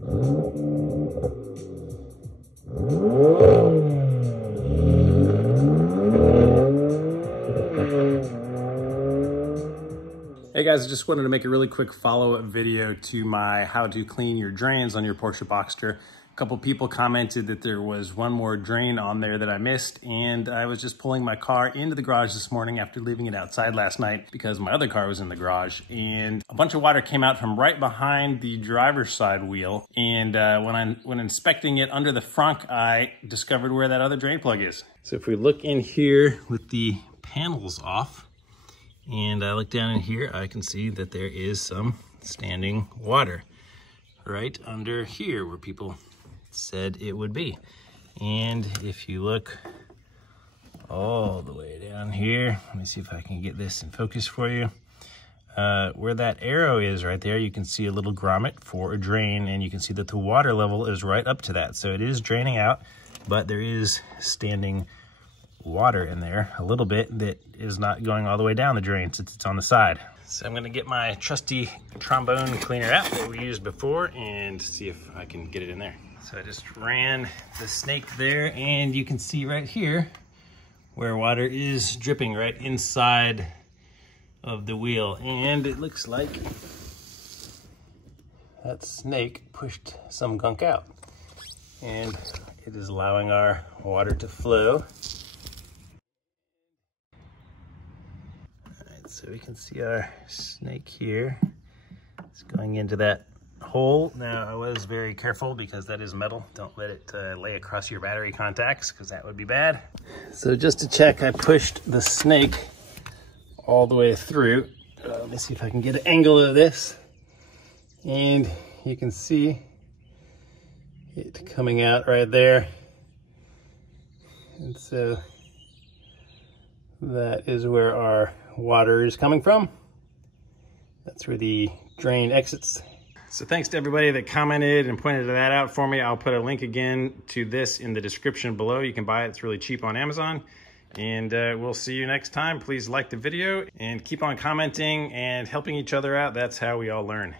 Hey guys, I just wanted to make a really quick follow-up video to my how to clean your drains on your Porsche Boxster. A couple people commented that there was one more drain on there that I missed, and I was just pulling my car into the garage this morning after leaving it outside last night because my other car was in the garage, and a bunch of water came out from right behind the driver's side wheel, and when inspecting it under the frunk, I discovered where that other drain plug is. So if we look in here with the panels off, and I look down in here, I can see that there is some standing water right under here where people said it would be. And if you look all the way down here, let me see if I can get this in focus for you. Where that arrow is right there, you can see a little grommet for a drain, and you can see that the water level is right up to that. So it is draining out, but there is standing water in there a little bit that is not going all the way down the drain since it's on the side. So I'm gonna get my trusty trombone cleaner out that we used before and see if I can get it in there. So I just ran the snake there, and you can see right here where water is dripping right inside of the wheel, and it looks like that snake pushed some gunk out, and it is allowing our water to flow. So we can see our snake here. It's going into that hole. Now, I was very careful because that is metal. Don't let it lay across your battery contacts because that would be bad. So just to check, I pushed the snake all the way through. Let me see if I can get an angle of this. And you can see it coming out right there. And so that is where our water is coming from. That's where the drain exits. So thanks to everybody that commented and pointed that out for me. I'll put a link again to this in the description below. You can buy it, it's really cheap on Amazon. And we'll see you next time. Please like the video and keep on commenting and helping each other out. That's how we all learn.